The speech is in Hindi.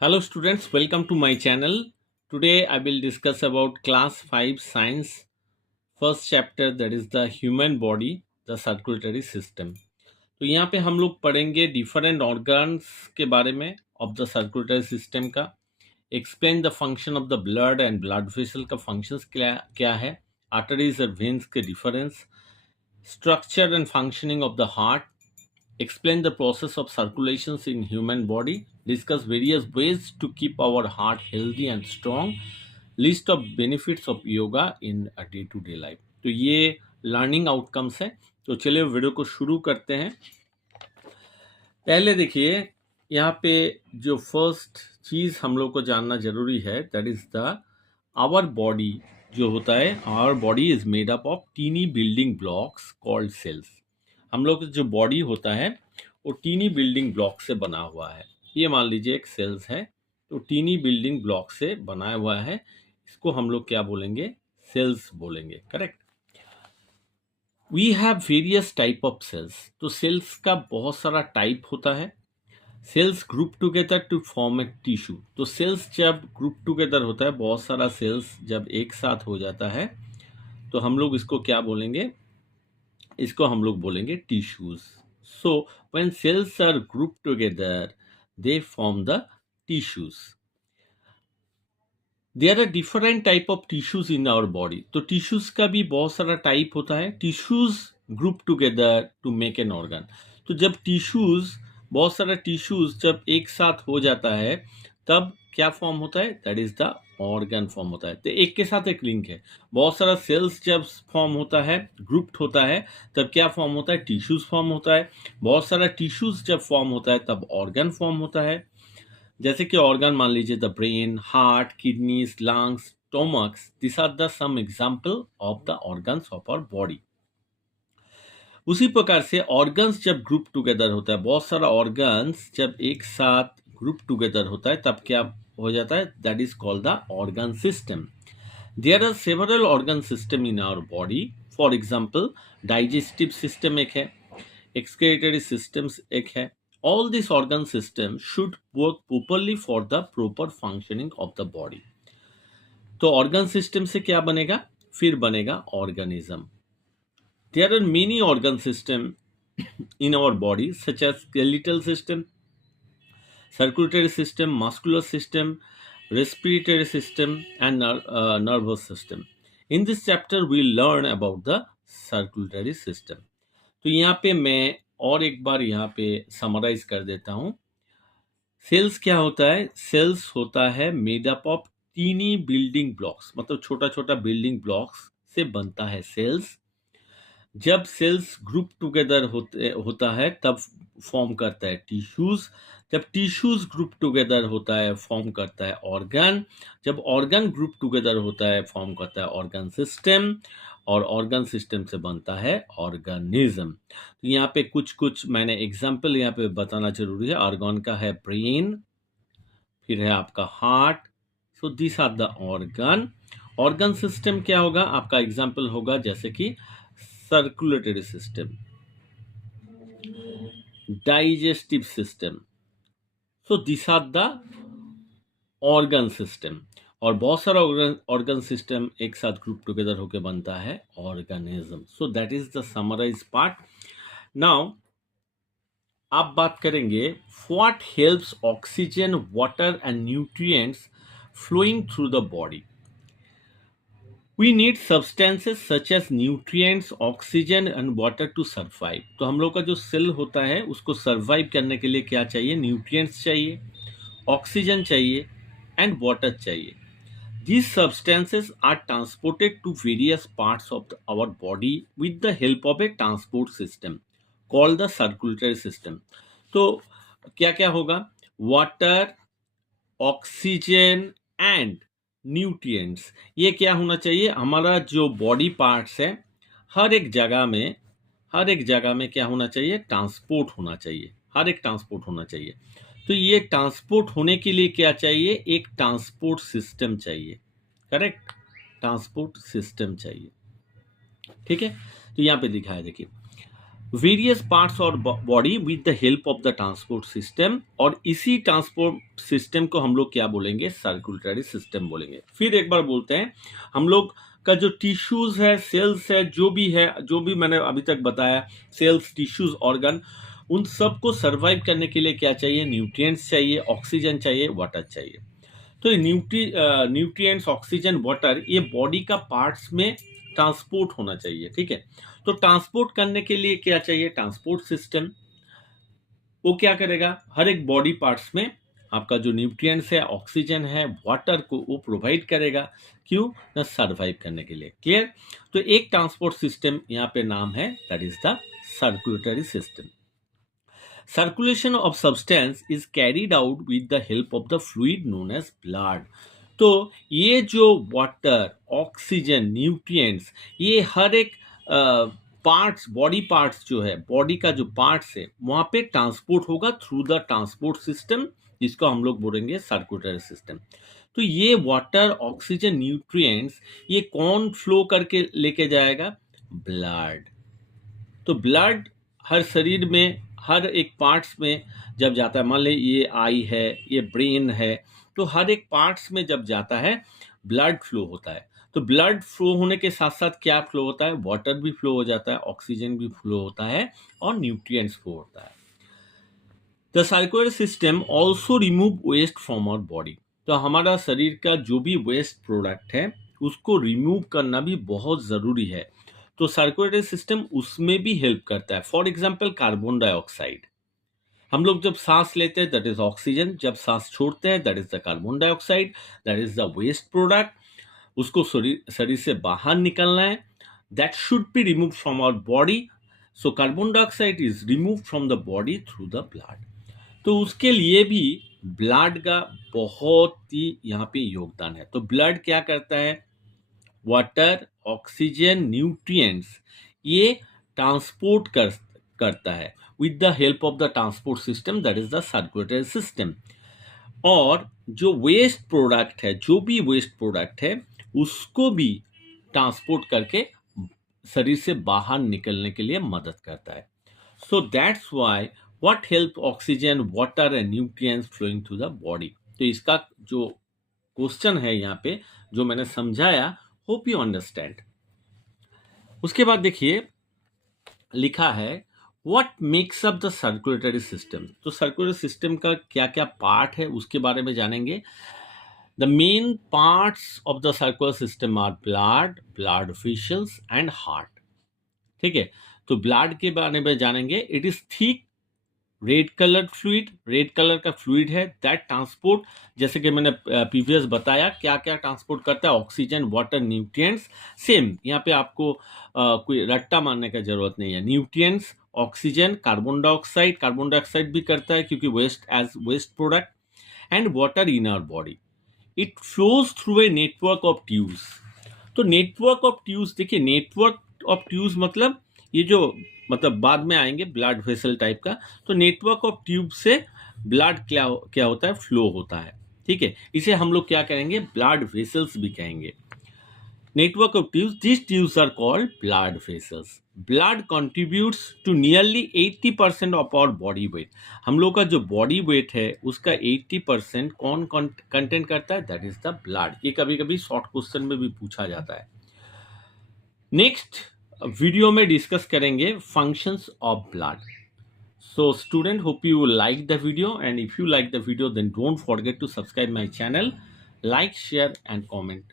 Hello students, welcome to my channel. Today I will discuss about class 5 science first chapter, that is the human body, the circulatory system. तो यहाँ पे हम लोग पढ़ेंगे डिफरेंट ऑर्गन्स के बारे में ऑफ द सर्कुलेटरी सिस्टम का. Explain the function of the blood and blood vessel का फंक्शंस क्या क्या है, आर्टरीज और वेन्स के difference, structure and functioning of the heart, explain the process of circulations in human body, discuss various ways to keep our heart healthy and strong, list of benefits of yoga in a day to day life. तो ये लर्निंग आउटकम्स है. तो चलिए वीडियो को शुरू करते हैं. पहले देखिए यहाँ पे जो फर्स्ट चीज हम लोग को जानना जरूरी है, that is the our body जो होता है. Our body is made up of tiny building blocks called cells. हम लोग जो बॉडी होता है वो टीनी बिल्डिंग ब्लॉक से बना हुआ है. ये मान लीजिए एक सेल्स है, तो टीनी बिल्डिंग ब्लॉक से बनाया हुआ है. इसको हम लोग क्या बोलेंगे? सेल्स बोलेंगे. Correct. We have various type of cells. तो सेल्स का बहुत सारा टाइप होता है. Cells group together to form a tissue. तो सेल्स जब ग्रुप टुगेदर होता है, बहुत सारा सेल्स जब एक साथ हो जाता है, तो हम लोग इसको क्या बोलेंगे? इसको हम लोग बोलेंगे tissues. So when cells are group together they form the tissues. There are different type of tissues in our body. तो टिश्यूज का भी बहुत सारा टाइप होता है. Tissues group together to make an organ. तो जब टिश्यूज, बहुत सारा टिश्यूज जब एक साथ हो जाता है, तब क्या फॉर्म होता है? That is the organ form होता है. तो एक के साथ एक लिंक है. बहुत सारा सेल्स जब फॉर्म होता है, ग्रुप्ड होता है, तब क्या फॉर्म होता है? टिश्यूज फॉर्म होता है. बहुत सारा टिश्यूज जब फॉर्म होता है, तब ऑर्गन फॉर्म होता है. जैसे कि ऑर्गन मान लीजिए the brain, heart, kidneys, lungs, stomachs. This are the some example of the organs of our body. उसी प्रकार से ऑर्गन्स जब ग्रुप टुगेदर होता है, बहुत सारा ऑर्गन्स जब एक साथ ग्रुप टुगेदर होता है, तब क्या हो जाता है? That is called the organ system. There are several organ system in our body. For example digestive system एक है, एक्सक्रीटरी सिस्टम्स एक है. All this organ system should work properly for the proper functioning of the body. तो ऑर्गन सिस्टम से क्या बनेगा? फिर बनेगा organism. There are many organ systems in our body, such as skeletal system, circulatory system, muscular system, respiratory system, and nervous system. In this chapter, we learn about the circulatory system. तो यहाँ पे मैं और एक बार यहाँ पे समराइज कर देता हूँ. सेल्स क्या होता है? सेल्स होता है made up of tiny building blocks. मतलब छोटा छोटा बिल्डिंग ब्लॉक्स से बनता है सेल्स. जब सेल्स ग्रुप टुगेदर होता है, तब फॉर्म करता है टिश्यूज. जब टिश्यूज ग्रुप टुगेदर होता है, फॉर्म करता है ऑर्गन. जब ऑर्गन ग्रुप टुगेदर होता है, फॉर्म करता है ऑर्गन सिस्टम. और ऑर्गन सिस्टम से बनता है ऑर्गेनिज्म. तो यहाँ पे कुछ कुछ मैंने एग्जाम्पल यहाँ पे बताना जरूरी है. ऑर्गन का है ब्रेन, फिर है आपका heart. So this are the organ. Organ system क्या होगा? आपका एग्जाम्पल होगा जैसे कि circulatory system, digestive system. So this are the organ system. और बहुत सारा ऑर्गन सिस्टम एक साथ ग्रुप टुगेदर होकर बनता है organism. So that is the summarize part. Now आप बात करेंगे what helps oxygen, water and nutrients flowing through the body. We need substances such as nutrients, oxygen and water to survive. तो हम लोग का जो सेल होता है, उसको सर्वाइव करने के लिए क्या चाहिए? न्यूट्रिएंट्स चाहिए, ऑक्सीजन चाहिए एंड वाटर चाहिए. These substances are transported to various parts of our body with the help of a transport system called the circulatory system. तो क्या क्या होगा? Water, oxygen and nutrients. ये क्या होना चाहिए? हमारा जो बॉडी पार्ट्स है, हर एक जगह में क्या होना चाहिए? ट्रांसपोर्ट होना चाहिए. हर एक ट्रांसपोर्ट होना चाहिए. तो ये ट्रांसपोर्ट होने के लिए क्या चाहिए? एक ट्रांसपोर्ट सिस्टम चाहिए. करेक्ट. ट्रांसपोर्ट सिस्टम चाहिए. ठीक है. तो यहाँ पे लिखा है देखिए, वेरियस पार्ट्स और body with the help of the transport system, और इसी ट्रांसपोर्ट सिस्टम को हम लोग क्या बोलेंगे, सर्कुलेटरी सिस्टम बोलेंगे। फिर एक बार बोलते हैं, हम लोग का जो टिश्यूज है, सेल्स है, जो भी है, जो भी मैंने अभी तक बताया, सेल्स, टिश्यूज, ऑर्गन, उन सबको सर्वाइव करने के लिए क्या चाहिए, न्यूट्रिएंट्स चाहिए, ऑक्सीजन चाहिए, वाटर चाहिए। तो ये न्यूट्रिएंट्स, ऑक्सीजन, वाटर, ये बॉडी का पार्ट्स में ट्रांसपोर्ट होना चाहिए, ठीक है। तो ट्रांसपोर्ट करने के लिए क्या चाहिए, ट्रांसपोर्ट सिस्टम। वो क्या करेगा, हर एक बॉडी पार्ट्स में आपका जो न्यूट्रिएंट्स है, ऑक्सीजन है, वाटर को वो प्रोवाइड करेगा। क्यों, ना सर्वाइव करने के लिए। क्लियर। तो एक ट्रांसपोर्ट सिस्टम यहाँ पे नाम है, that is the circulatory system. Circulation of substance is carried out with the help of the fluid known as blood. तो ये जो वाटर, ऑक्सीजन, न्यूट्रिएंट्स, ये हर एक पार्ट्स, बॉडी पार्ट्स जो है, बॉडी का जो पार्ट्स है, वहाँ पे ट्रांसपोर्ट होगा थ्रू द ट्रांसपोर्ट सिस्टम, जिसको हम लोग बोलेंगे सर्कुलेटरी सिस्टम। तो ये वाटर, ऑक्सीजन, न्यूट्रिएंट्स, ये कौन फ्लो करके लेके जाएगा, ब्लड। तो ब्लड हर शरीर में, हर एक पार्ट्स में जब जाता है, मान ली ये आई है, ये ब्रेन है, तो हर एक पार्ट्स में जब जाता है ब्लड फ्लो होता है। तो ब्लड फ्लो होने के साथ साथ क्या फ्लो होता है, वाटर भी फ्लो हो जाता है, ऑक्सीजन भी फ्लो होता है, और न्यूट्रिएंट्स फ्लो होता है। The circular system also remove waste from our body. तो हमारा शरीर का जो भी वेस्ट प्रोडक्ट है उसको रिमूव करना भी बहुत ज़रूरी है। तो सर्कुलेटरी सिस्टम उसमें भी हेल्प करता है। फॉर एग्जाम्पल कार्बन डाइऑक्साइड, हम लोग जब सांस लेते हैं दैट इज ऑक्सीजन, जब सांस छोड़ते हैं that is the carbon dioxide, that is the waste product, उसको शरीर से बाहर निकलना है, that should be remove from our body. So carbon dioxide is remove from the body through the blood. तो उसके लिए भी ब्लड का बहुत ही यहाँ पे योगदान है। तो ब्लड क्या करता है, वाटर, ऑक्सीजन, न्यूट्रिएंट्स, ये ट्रांसपोर्ट करता है with the help of the transport system, that is the circulatory system. और जो वेस्ट प्रोडक्ट है, जो भी वेस्ट प्रोडक्ट है, उसको भी ट्रांसपोर्ट करके शरीर से बाहर निकलने के लिए मदद करता है। So that's why what help oxygen, water and nutrients flowing through the body. तो इसका जो क्वेश्चन है यहाँ पे, जो मैंने समझाया, होप यू अंडरस्टैंड। उसके बाद देखिए लिखा है what makes up the circulatory system. तो सर्कुलेटरी सिस्टम का क्या क्या पार्ट है उसके बारे में जानेंगे। The main parts of the circular system are blood, blood vessels and heart. ठीक है, तो ब्लड के बारे में जानेंगे। It is thick red colour fluid, red colour का फ्लूइड है, दैट ट्रांसपोर्ट, जैसे कि मैंने प्रीवियस बताया क्या क्या ट्रांसपोर्ट करता है, ऑक्सीजन, वाटर, न्यूट्रिएंट्स। सेम यहाँ पे आपको कोई रट्टा मारने का जरूरत नहीं है। न्यूट्रिएंट्स, ऑक्सीजन, कार्बन डाइऑक्साइड भी करता है क्योंकि waste as waste product, and water in our body. It flows through a network of tubes. तो नेटवर्क ऑफ ट्यूब्स, देखिए नेटवर्क ऑफ ट्यूब्स मतलब ये जो, मतलब बाद में आएंगे ब्लड वेसल टाइप का। तो नेटवर्क ऑफ ट्यूब से ब्लड क्या होता है, फ्लो होता है। ठीक है, इसे हम लोग क्या कहेंगे, ब्लड वेसल्स भी कहेंगे। Network of tubes, this tubes are called blood vessels. Blood contributes to nearly 80% of our body weight. हम लोग का जो बॉडी वेट है उसका 80% कौन कंटेंट करता है, दैट इज द ब्लड। ये कभी कभी शॉर्ट क्वेश्चन में भी पूछा जाता है। नेक्स्ट वीडियो में डिस्कस करेंगे functions of blood. So student, hope you like the video, and if you like the video then don't forget to subscribe my channel, like, share and comment.